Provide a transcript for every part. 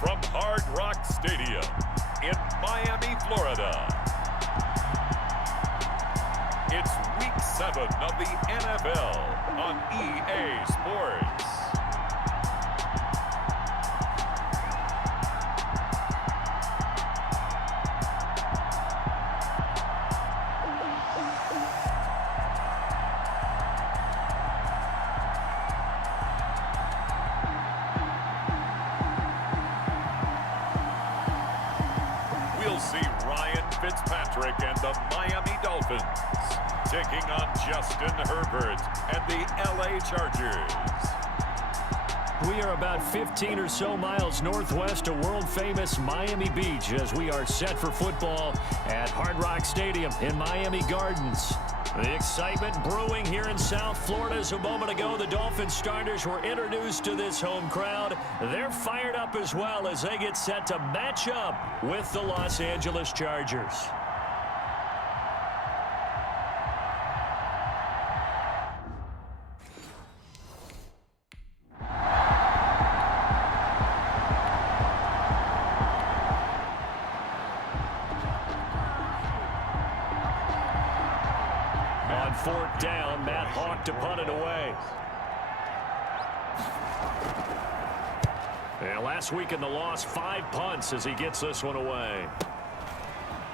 from Hard Rock Stadium in Miami, Florida. It's Week 7 of the NFL on EA Sports. We'll see Ryan Fitzpatrick and the Miami Dolphins taking on Justin Herbert and the LA Chargers. We are about 15 or so miles northwest of world-famous Miami Beach as we are set for football at Hard Rock Stadium in Miami Gardens. The excitement brewing here in South Florida. As a moment ago, the Dolphins starters were introduced to this home crowd. They're fired up as well as they get set to match up with the Los Angeles Chargers. On fourth down, Matt Hawk to punt it away. And last week in the loss, 5 punts as he gets this one away.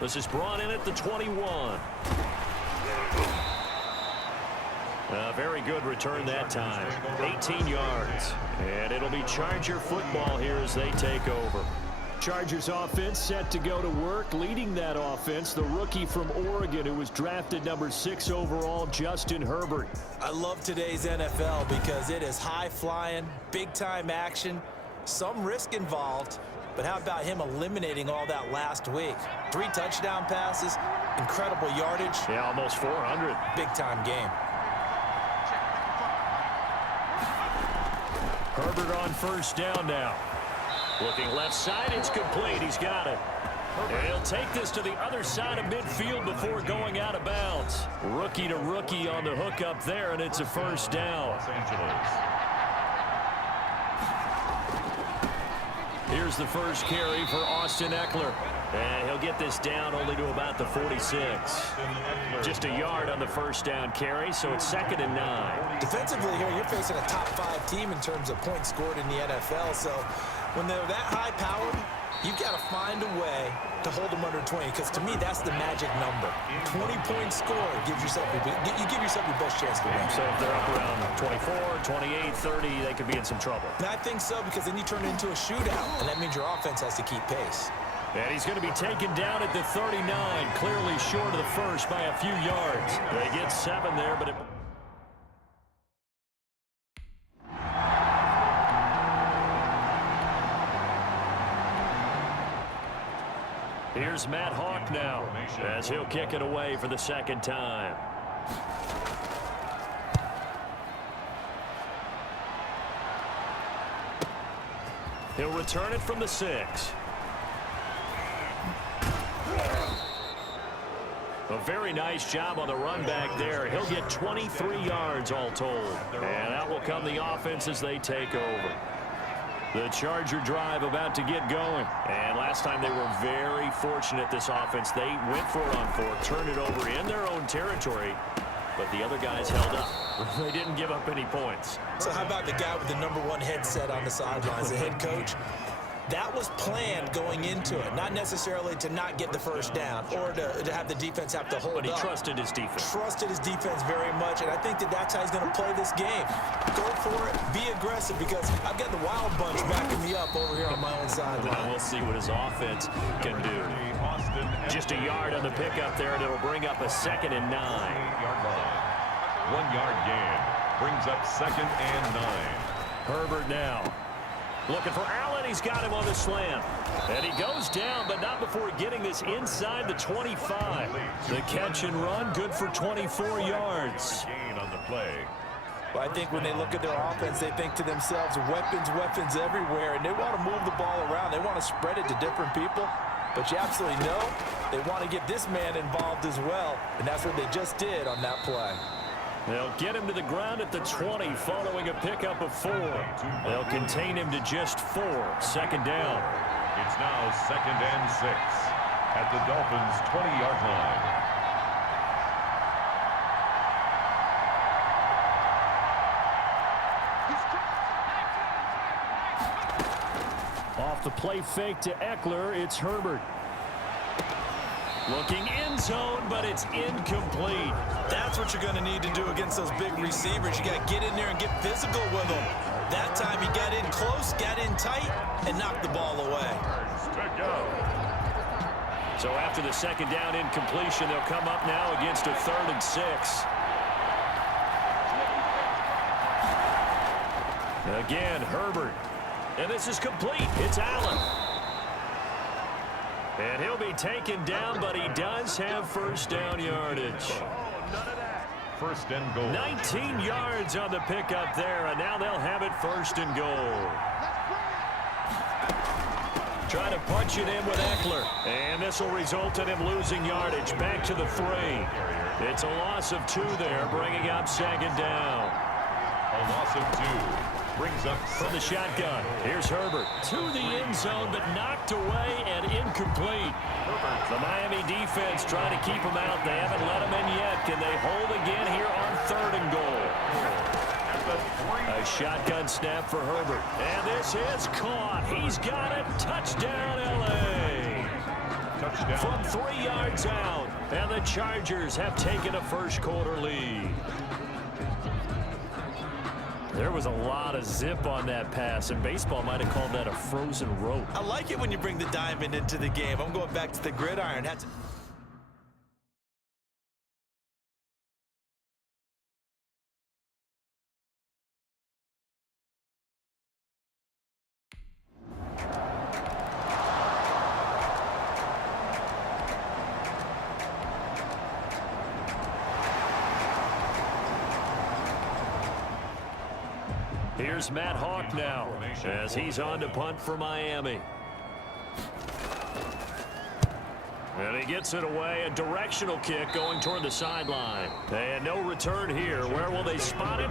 This is brought in at the 21. A very good return that time. 18 yards. And it'll be Charger football here as they take over. Chargers offense set to go to work. Leading that offense, the rookie from Oregon who was drafted number 6 overall, Justin Herbert. I love today's NFL because it is high-flying, big-time action, some risk involved. But how about him eliminating all that last week? 3 touchdown passes, incredible yardage. Yeah, almost 400. Big-time game. Herbert on first down now. Looking left side, it's complete. He's got it. And he'll take this to the other side of midfield before going out of bounds. Rookie to rookie on the hook up there, and it's a first down. Here's the first carry for Austin Eckler. And he'll get this down only to about the 46. Just a yard on the first down carry, so it's 2nd and 9. Defensively here, you're facing a top 5 team in terms of points scored in the NFL. So when they're that high-powered, you've got to find a way to hold them under 20, because to me, that's the magic number. 20-point score gives yourself you give yourself your best chance to win. So if they're up around 24, 28, 30, they could be in some trouble. And I think so, because then you turn it into a shootout, and that means your offense has to keep pace. And he's going to be taken down at the 39, clearly short of the first by a few yards. They get 7 there, but it... Here's Matt Hawk now as he'll kick it away for the 2nd time. He'll return it from the 6. A very nice job on the run back there. He'll get 23 yards all told. And that will come the offense as they take over. The Charger drive about to get going. And last time they were very fortunate, this offense. They went for it on 4, turned it over in their own territory, but the other guys held up. They didn't give up any points. So how about the guy with the #1 headset on the sidelines, the head coach? That was planned going into it, not necessarily to not get the first down or to have the defense have to hold up. But he trusted his defense. Trusted his defense very much, and I think that that's how he's going to play this game. Go for it, be aggressive, because I've got the wild bunch backing me up over here on my own sideline. We'll see what his offense can do. Just a yard on the pickup there, and it'll bring up a 2nd and 9. 1 yard gain brings up 2nd and 9. Herbert now. Looking for Allen. He's got him on the slant. And he goes down, but not before getting this inside the 25. The catch and run, good for 24 yards. Gain on the play. Well, I think when they look at their offense, they think to themselves, weapons everywhere, and they want to move the ball around. They want to spread it to different people. But you absolutely know they want to get this man involved as well, and that's what they just did on that play. They'll get him to the ground at the 20 following a pickup of 4. They'll contain him to just 4. Second down. It's now 2nd and 6 at the Dolphins' 20-yard line. Off the play fake to Eckler, it's Herbert. Looking end zone, but it's incomplete. That's what you're going to need to do against those big receivers. You got to get in there and get physical with them. That time he got in close, got in tight, and knocked the ball away. So after the second down incompletion, they'll come up now against a 3rd and 6. Again, Herbert. And this is complete. It's Allen. And he'll be taken down, but he does have first down yardage. First and goal. 19 yards on the pickup there, and now they'll have it first and goal. Trying to punch it in with Eckler. And this will result in him losing yardage. Back to the 3. It's a loss of 2 there, bringing up second down. A loss of 2. Brings up from the shotgun. Here's Herbert to the end zone, but knocked away and incomplete. The Miami defense trying to keep him out. They haven't let him in yet. Can they hold again here on 3rd and goal? A shotgun snap for Herbert. And this is caught. He's got it. Touchdown, L.A. Touchdown. From 3 yards out. And the Chargers have taken a first-quarter lead. There was a lot of zip on that pass, and baseball might have called that a frozen rope. I like it when you bring the diamond into the game. I'm going back to the gridiron. Here's Matt Hawk now as he's on to punt for Miami. And he gets it away, a directional kick going toward the sideline. And no return here. Where will they spot it?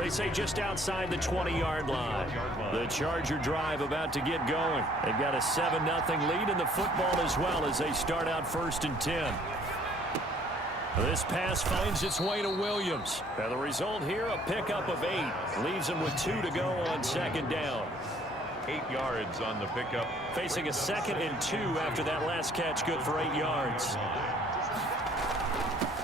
They say just outside the 20-yard line. The Charger drive about to get going. They've got a 7-0 lead in the football as well as they start out 1st and 10. This pass finds its way to Williams. And the result here, a pickup of 8. Leaves him with 2 to go on second down. 8 yards on the pickup. Facing a 2nd and 2 after that last catch, good for 8 yards.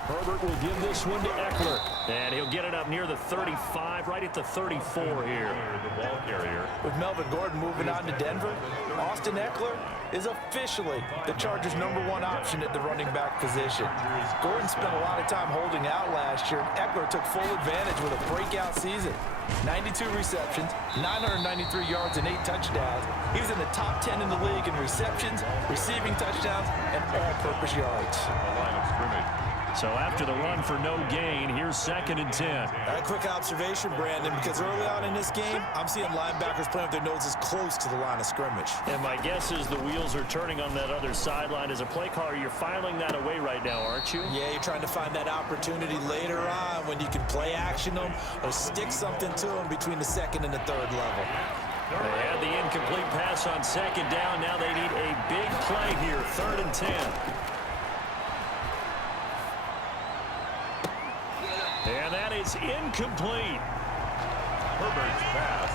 Herbert will give this one to Eckler. And he'll get it up near the 35, right at the 34 here. The ball carrier. With Melvin Gordon moving on to Denver, Austin Eckler is officially the Chargers' #1 option at the running back position. Gordon spent a lot of time holding out last year. Eckler took full advantage with a breakout season. 92 receptions, 993 yards, and 8 touchdowns. He was in the top 10 in the league in receptions, receiving touchdowns, and all-purpose yards. The line of scrimmage. So after the run for no gain, here's 2nd and 10. A quick observation, Brandon, because early on in this game, I'm seeing linebackers playing with their noses close to the line of scrimmage. And my guess is the wheels are turning on that other sideline. As a play caller, you're filing that away right now, aren't you? Yeah, you're trying to find that opportunity later on when you can play action them or stick something to them between the 2nd and the 3rd level. They had the incomplete pass on second down. Now they need a big play here, 3rd and 10. And that is incomplete. Herbert's pass.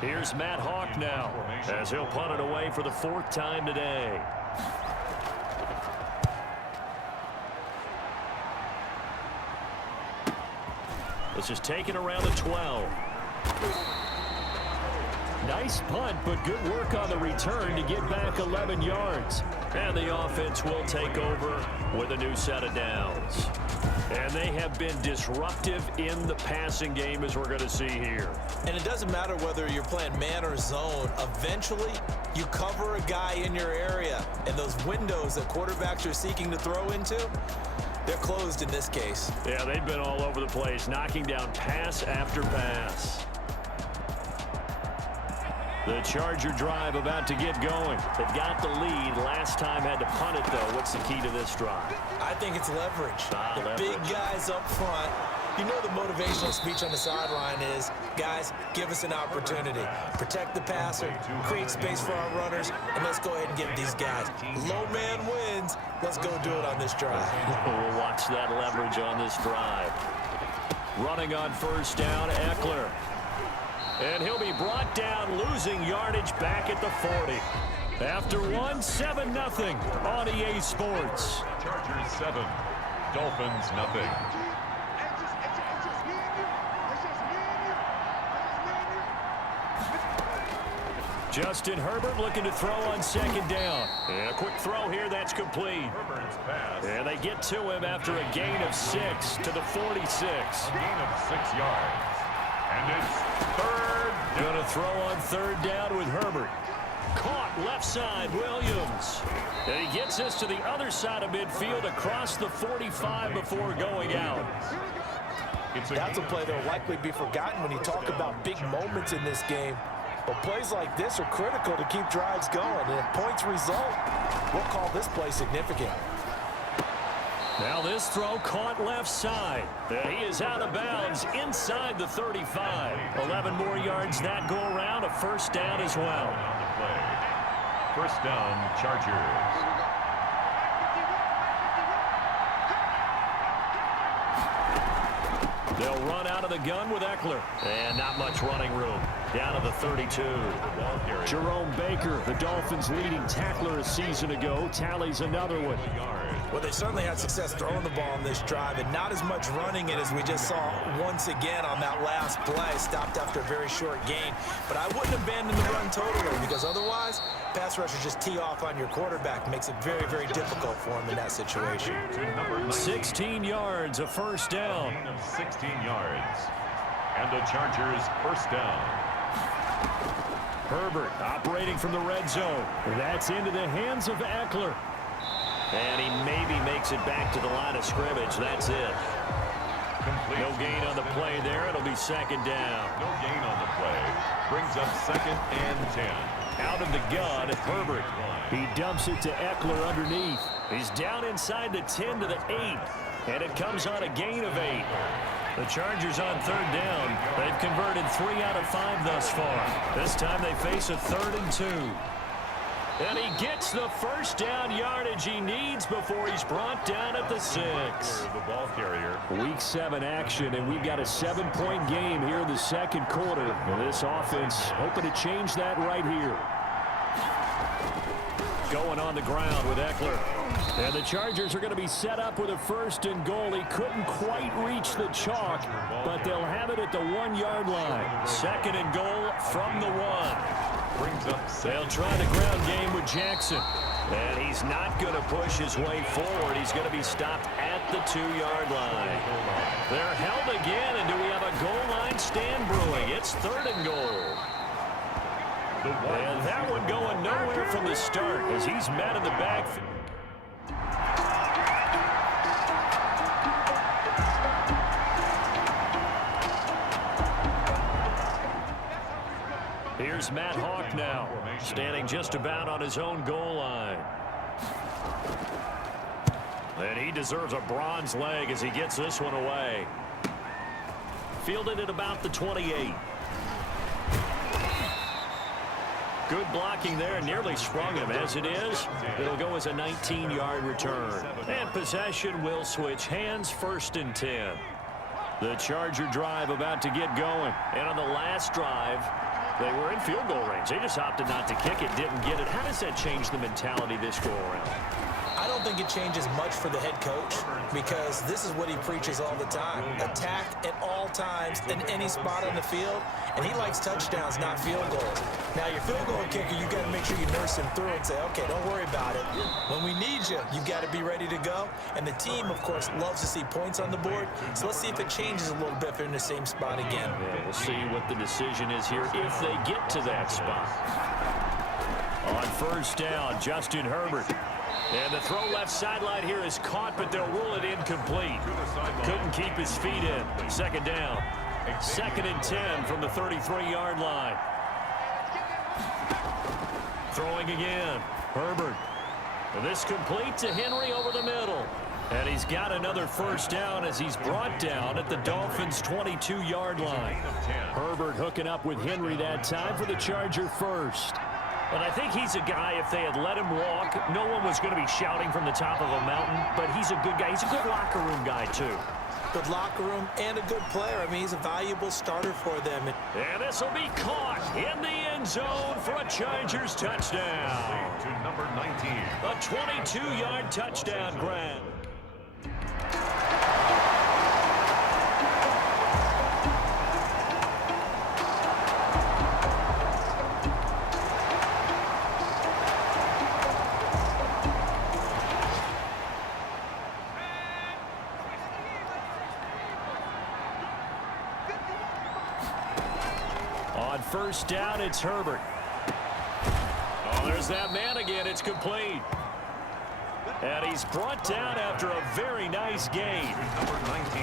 Here's Matt Hawk now as he'll punt it away for the 4th time today. This is taken around the 12. Nice punt, but good work on the return to get back 11 yards. And the offense will take over with a new set of downs. And they have been disruptive in the passing game, as we're going to see here. And it doesn't matter whether you're playing man or zone. Eventually, you cover a guy in your area. And those windows that quarterbacks are seeking to throw into, they're closed in this case. Yeah, they've been all over the place, knocking down pass after pass. The Charger drive about to get going. They've got the lead. Last time had to punt it, though. What's the key to this drive? I think it's leverage. The leverage. Big guys up front. You know the motivational speech on the sideline is, guys, give us an opportunity. Protect the passer, create space for our runners, and let's go ahead and get these guys. Low man wins. Let's go do it on this drive. We'll watch that leverage on this drive. Running on first down, Eckler. And he'll be brought down, losing yardage back at the 40. After one, 7-0 on EA Sports. Chargers 7, Dolphins nothing. Justin Herbert looking to throw on second down. And a quick throw here, that's complete. Herbert's pass. And they get to him after a gain of 6 to the 46. A gain of 6 yards. And it's third down. Going to throw on third down with Herbert. Caught left side, Williams. And he gets this to the other side of midfield across the 45 before going out. That's a play that will likely be forgotten when you talk about big moments in this game. But plays like this are critical to keep drives going. And if points result, we'll call this play significant. Now this throw caught left side. And he is out of bounds inside the 35. 11 more yards that go around, a first down as well. First down, Chargers. They'll run out of the gun with Eckler. And not much running room. Down to the 32. Jerome Baker, the Dolphins' leading tackler a season ago, tallies another one. Well, they certainly had success throwing the ball on this drive, and not as much running it as we just saw once again on that last play. Stopped after a very short gain. But I wouldn't abandon the run totally, because otherwise, pass rushers just tee off on your quarterback. Makes it very, very difficult for him in that situation. 16 yards, a first down. 16 yards. And the Chargers first down. Herbert operating from the red zone. That's into the hands of Eckler. And he maybe makes it back to the line of scrimmage. That's it. No gain on the play there. It'll be second down. No gain on the play. Brings up second and 10. Out of the gun, Herbert. He dumps it to Eckler underneath. He's down inside the 10 to the 8. And it comes on a gain of 8. The Chargers on third down. They've converted 3 out of 5 thus far. This time they face a 3rd and 2. And he gets the first down yardage he needs before he's brought down at the 6. The ball carrier. Week 7 action, and we've got a 7-point game here in the second quarter. And this offense hoping to change that right here. Going on the ground with Eckler. And the Chargers are going to be set up with a 1st and goal. He couldn't quite reach the chalk, but they'll have it at the 1-yard line. 2nd and goal from the 1. They'll try the ground game with Jackson. And he's not going to push his way forward. He's going to be stopped at the 2-yard line. They're held again, and do we have a goal line stand brewing? It's 3rd and goal. And that one going nowhere from the start as he's met in the backfield. Here's Matt Hawk now, standing just about on his own goal line. And he deserves a bronze leg as he gets this one away. Fielded at about the 28. Good blocking there, nearly sprung him. As it is, it'll go as a 19-yard return. And possession will switch hands, 1st and 10. The Charger drive about to get going. And on the last drive, they were in field goal range. They just opted not to kick it, didn't get it. How does that change the mentality this go-around? I don't think it changes much for the head coach because this is what he preaches all the time. Attack at all times in any spot on the field, and he likes touchdowns, not field goals. Now, your field goal kicker, you got to make sure you nurse him through and say, okay, don't worry about it. When we need you, you got to be ready to go. And the team, of course, loves to see points on the board. So let's see if it changes a little bit if they're in the same spot again. Yeah, we'll see what the decision is here if they get to that spot. On first down, Justin Herbert. And the throw left sideline here is caught, but they'll rule it incomplete. Couldn't keep his feet in. 2nd down. 2nd and 10 from the 33-yard line. Throwing again. Herbert. And this complete to Henry over the middle. And he's got another first down as he's brought down at the Dolphins' 22-yard line. Herbert hooking up with Henry that time for the Charger first. And I think he's a guy, if they had let him walk, no one was going to be shouting from the top of a mountain. But he's a good guy. He's a good locker room guy, too. Good locker room and a good player. I mean, he's a valuable starter for them. And this will be caught in the end zone for a Chargers touchdown. To number 19. A 22-yard touchdown grab. On first down, it's Herbert. Oh, there's that man again. It's complete. And he's brought down after a very nice gain. Number 19.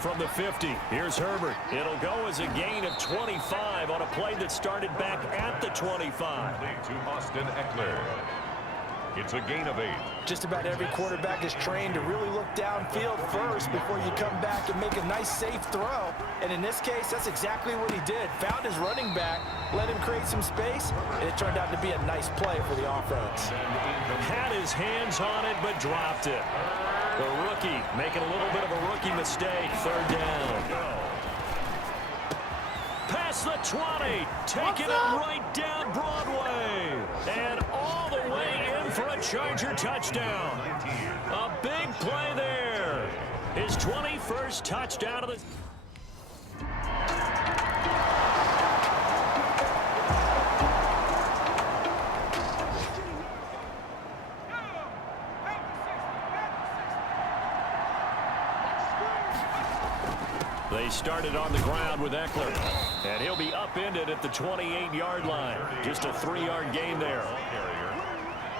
From the 50, here's Herbert. It'll go as a gain of 25 on a play that started back at the 25. To Austin Eckler. It's a gain of 8. Just about every quarterback is trained to really look downfield first before you come back and make a nice, safe throw. And in this case, that's exactly what he did. Found his running back, let him create some space, and it turned out to be a nice play for the offense. Had his hands on it, but dropped it. The rookie making a little bit of a rookie mistake. Third down. Past the 20, taking it right down Broadway. And all the way in for a Charger touchdown. A big play there. His 21st touchdown of the... They started on the ground with Eckler, and he'll be upended at the 28-yard line. Just a 3-yard gain there.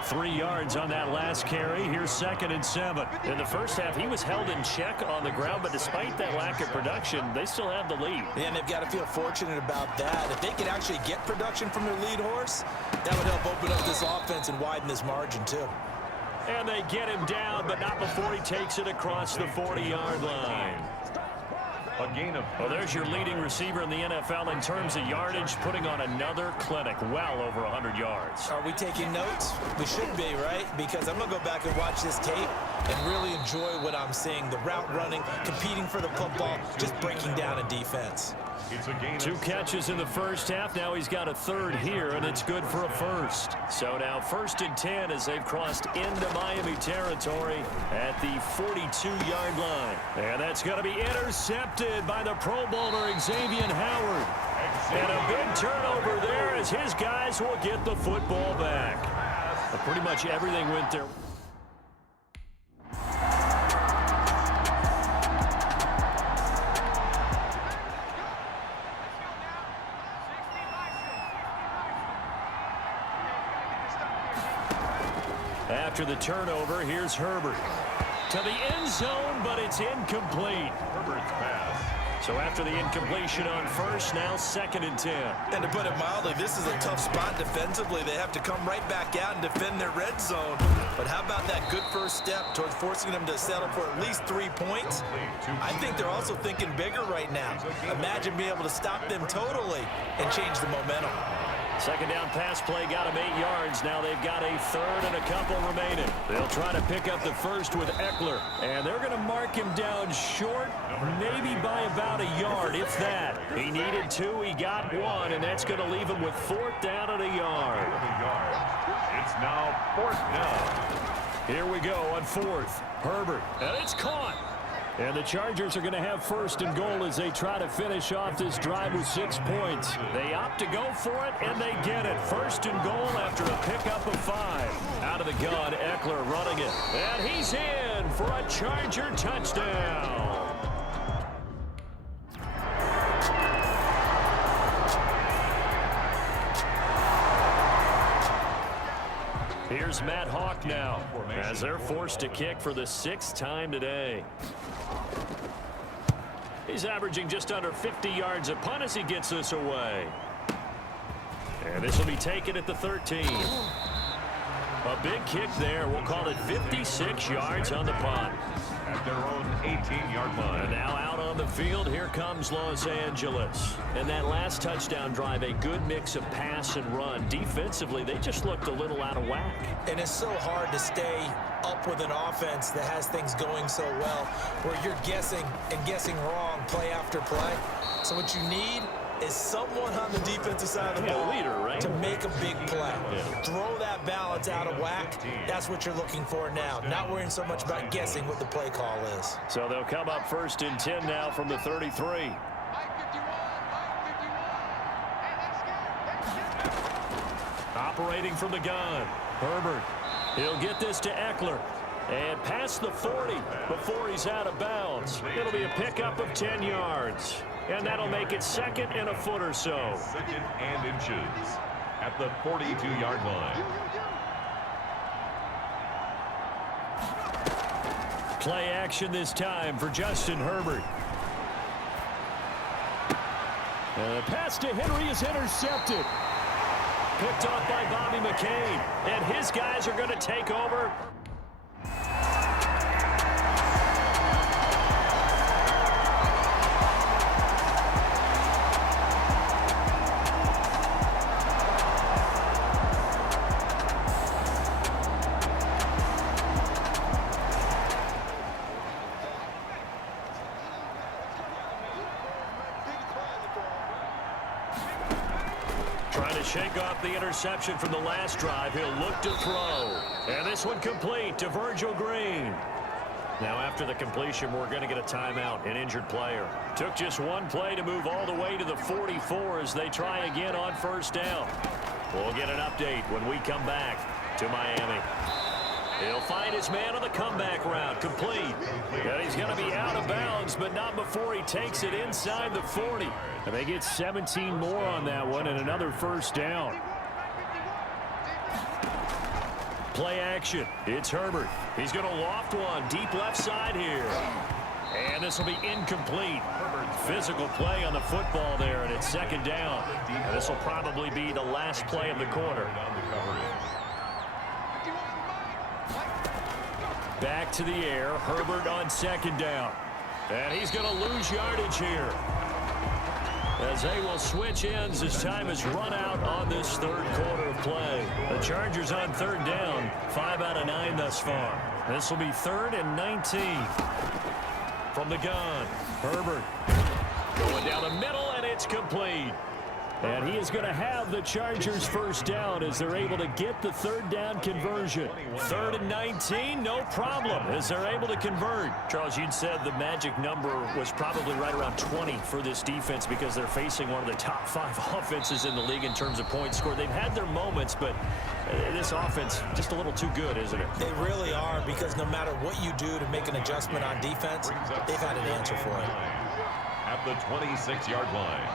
3 yards on that last carry. Here's 2nd and 7. In the first half, he was held in check on the ground, but despite that lack of production, they still have the lead. And they've got to feel fortunate about that. If they can actually get production from their lead horse, that would help open up this offense and widen this margin, too. And they get him down, but not before he takes it across the 40-yard line. A gain of... Well, there's your leading receiver in the NFL in terms of yardage, putting on another clinic, well over 100 yards. Are we taking notes? We should be, right? Because I'm going to go back and watch this tape and really enjoy what I'm seeing. The route running, competing for the football, just breaking down a defense. It's a gain 2 catches in the first half. Now he's got a 3rd here, and it's good for a 1st. So now 1st and 10 as they've crossed into Miami territory at the 42-yard line. And that's going to be intercepted by the Pro Bowler Xavier Howard. And a big turnover there as his guys will get the football back. But pretty much everything went there. After the turnover, here's Herbert. To the end zone, but it's incomplete. Herbert's pass. So after the incompletion on first, now 2nd and 10. And to put it mildly, this is a tough spot defensively. They have to come right back out and defend their red zone. But how about that good first step towards forcing them to settle for at least 3 points? I think they're also thinking bigger right now. Imagine being able to stop them totally and change the momentum. 2nd down pass play got him 8 yards. Now they've got a 3rd and a couple remaining. They'll try to pick up the 1st with Eckler. And they're going to mark him down short, maybe by about a yard, if that. He needed 2, he got 1, and that's going to leave him with 4th down and a yard. It's now 4th down. Here we go on 4th. Herbert, and it's caught. And the Chargers are going to have 1st and goal as they try to finish off this drive with 6 points. They opt to go for it, and they get it. 1st and goal after a pickup of 5. Out of the gun, Eckler running it. And he's in for a Charger touchdown. Here's Matt Hawk now as they're forced to kick for the 6th time today. He's averaging just under 50 yards a punt as he gets this away. And this will be taken at the 13. A big kick there. We'll call it 56 yards on the punt. At their own 18-yard line. And now out on the field, here comes Los Angeles. And that last touchdown drive, a good mix of pass and run. Defensively, they just looked a little out of whack. And it's so hard to stay up with an offense that has things going so well, where you're guessing and guessing wrong play after play. So what you need is someone on the defensive side of the ball leader, right? to make a big play. Throw that balance out of whack. That's what you're looking for now. Not worrying so much about guessing what the play call is. So they'll come up 1st and 10 now from the 33. Operating from the gun, Herbert. He'll get this to Eckler. And past the 40 before he's out of bounds. It'll be a pickup of 10 yards. And that'll make it 2nd and a foot or so. 2nd and inches at the 42-yard line. Play action this time for Justin Herbert. And the pass to Henry is intercepted. Picked off by Bobby McCain. And his guys are going to take over. Shake off the interception from the last drive. He'll look to throw. And this one complete to Virgil Green. Now after the completion, we're going to get a timeout, an injured player. Took just one play to move all the way to the 44 as they try again on 1st down. We'll get an update when we come back to Miami. He'll find his man on the comeback route, complete. And he's going to be out of bounds, but not before he takes it inside the 40. And they get 17 more on that one and another 1st down. Play action. It's Herbert. He's going to loft one deep left side here. And this will be incomplete. Physical play on the football there, and it's 2nd down. And this will probably be the last play of the quarter. Back to the air. Herbert on 2nd down. And he's going to lose yardage here, as they will switch ends as time has run out on this 3rd quarter of play. The Chargers on 3rd down, 5 out of 9 thus far. This will be 3rd and 19. From the gun, Herbert going down the middle, and it's complete. And he is going to have the Chargers 1st down as they're able to get the 3rd down conversion. 3rd and 19, no problem, as they're able to convert. Charles, you'd said the magic number was probably right around 20 for this defense because they're facing one of the top 5 offenses in the league in terms of points scored. They've had their moments, but this offense just a little too good, isn't it? They really are, because no matter what you do to make an adjustment on defense, they've had an answer for it. At the 26-yard line.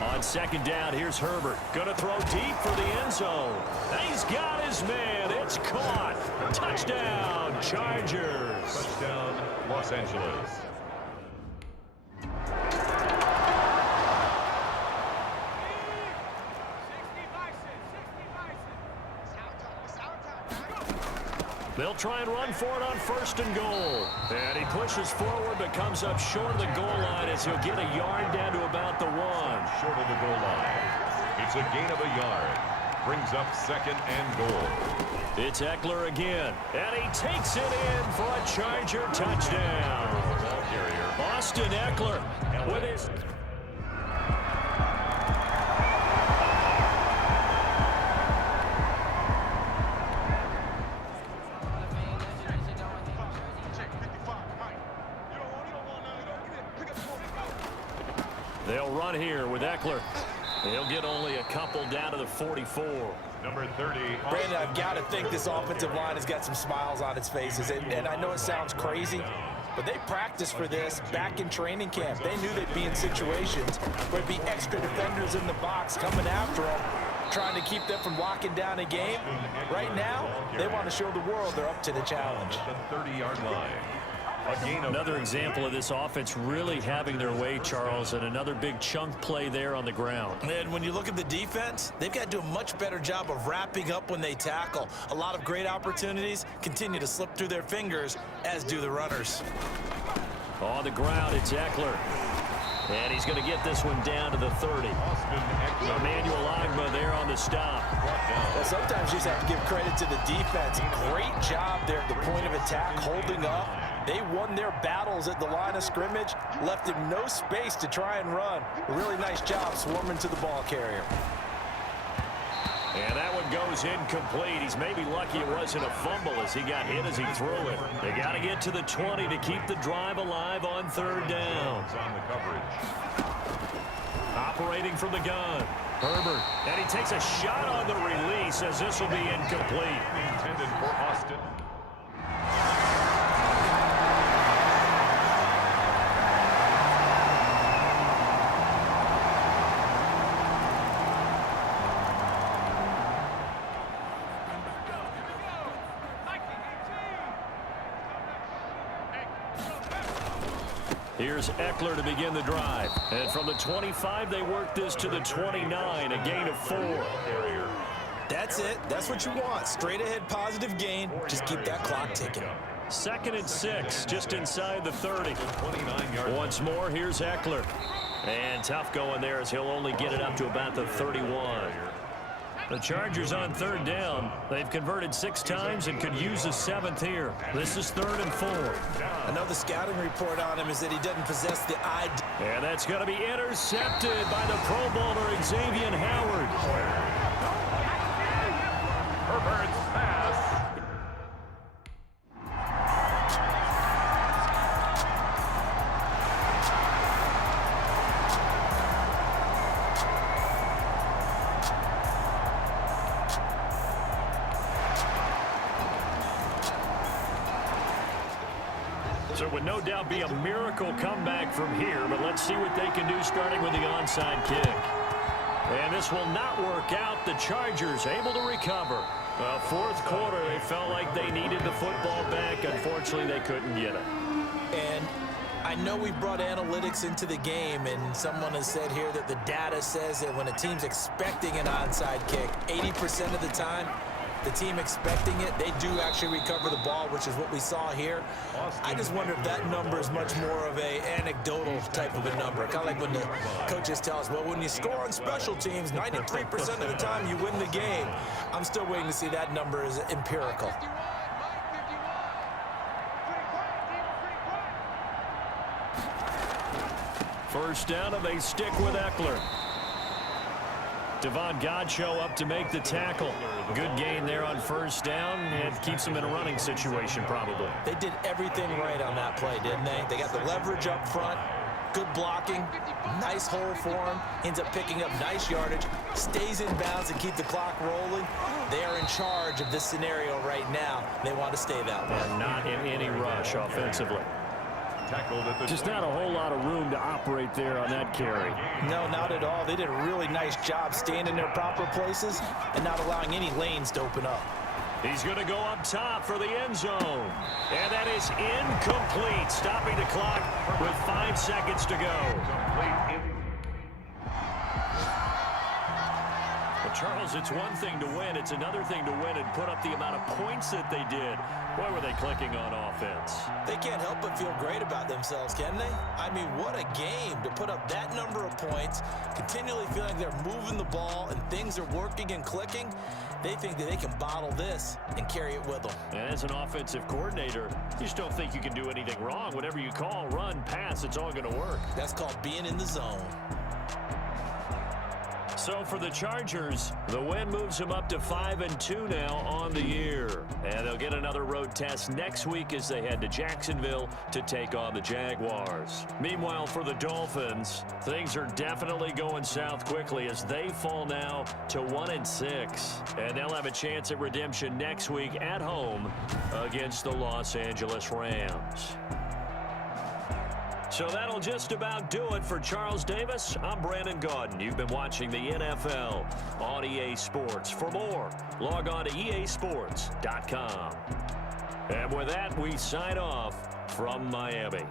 On 2nd down, here's Herbert. Going to throw deep for the end zone. He's got his man. It's caught. Touchdown, Chargers. Touchdown, Los Angeles. They'll try and run for it on 1st and goal. And he pushes forward but comes up short of the goal line as he'll get a yard down to about the 1. Short of the goal line. It's a gain of a yard. Brings up 2nd and goal. It's Eckler again. And he takes it in for a Charger touchdown. Austin Eckler with his... They'll run here with Eckler. He'll get only a couple down to the 44. Number 30. Brandon, I've got to think this offensive line has got some smiles on its faces. And I know it sounds crazy, but they practiced for this back in training camp. They knew they'd be in situations where there'd be extra defenders in the box coming after them, trying to keep them from locking down a game. Right now, they want to show the world they're up to the challenge. The 30-yard line. Another example of this offense really having their way, Charles, and another big chunk play there on the ground. And when you look at the defense, they've got to do a much better job of wrapping up when they tackle. A lot of great opportunities continue to slip through their fingers, as do the runners. On the ground, it's Eckler. And he's going to get this one down to the 30. Emmanuel Agba there on the stop. Well, sometimes you just have to give credit to the defense. Great job there at the point of attack, holding up. They won their battles at the line of scrimmage, left him no space to try and run. A really nice job swarming to the ball carrier. And that one goes incomplete. He's maybe lucky it wasn't a fumble as he got hit as he threw it. They got to get to the 20 to keep the drive alive on third down. Operating from the gun, Herbert. And he takes a shot on the release as this will be incomplete. Intended for Austin. Here's Eckler to begin the drive. And from the 25, they work this to the 29, a gain of 4. That's it. That's what you want. Straight ahead positive gain. Just keep that clock ticking. 2nd and 6, just inside the 30. Once more, here's Eckler. And tough going there as he'll only get it up to about the 31. The Chargers on third down. They've converted 6 times and could use a 7th here. This is 3rd and 4. I know the scouting report on him is that he doesn't possess the ID. And that's going to be intercepted by the Pro Bowler Xavier Howard. Herbert's pass. So it would no doubt be a miracle comeback from here, but let's see what they can do starting with the onside kick. And this will not work out. The Chargers able to recover. Fourth quarter, they felt like they needed the football back. Unfortunately, they couldn't get it. And I know we brought analytics into the game, and someone has said here that the data says that when a team's expecting an onside kick, 80% of the time, the team expecting it, they do actually recover the ball, which is what we saw here. I just wonder if that number is much more of a anecdotal type of a number. Kind of like when the coaches tell us, well, when you score on special teams, 93% of the time you win the game. I'm still waiting to see that number is empirical. First down, and they stick with Eckler. Devon Godchaux up to make the tackle. Good gain there on first down, and keeps them in a running situation probably. They did everything right on that play, didn't they? They got the leverage up front, good blocking, nice hole for him, ends up picking up nice yardage, stays in bounds and keep the clock rolling. They are in charge of this scenario right now. They want to stay that way. And not in any rush offensively. Just not a whole lot of room to operate there on that carry. No, not at all. They did a really nice job staying in their proper places and not allowing any lanes to open up. He's going to go up top for the end zone. And that is incomplete, stopping the clock with 5 seconds to go. Well, Charles, it's one thing to win. It's another thing to win and put up the amount of points that they did. Boy, were they clicking on offense. They can't help but feel great about themselves, can they? I mean, what a game to put up that number of points, continually feeling they're moving the ball and things are working and clicking. They think that they can bottle this and carry it with them. And as an offensive coordinator, you just don't think you can do anything wrong. Whatever you call, run, pass, it's all going to work. That's called being in the zone. So for the Chargers, the win moves them up to 5-2 now on the year. And they'll get another road test next week as they head to Jacksonville to take on the Jaguars. Meanwhile, for the Dolphins, things are definitely going south quickly as they fall now to 1-6. And they'll have a chance at redemption next week at home against the Los Angeles Rams. So that'll just about do it for Charles Davis. I'm Brandon Gaudin. You've been watching the NFL on EA Sports. For more, log on to easports.com. And with that, we sign off. from Miami.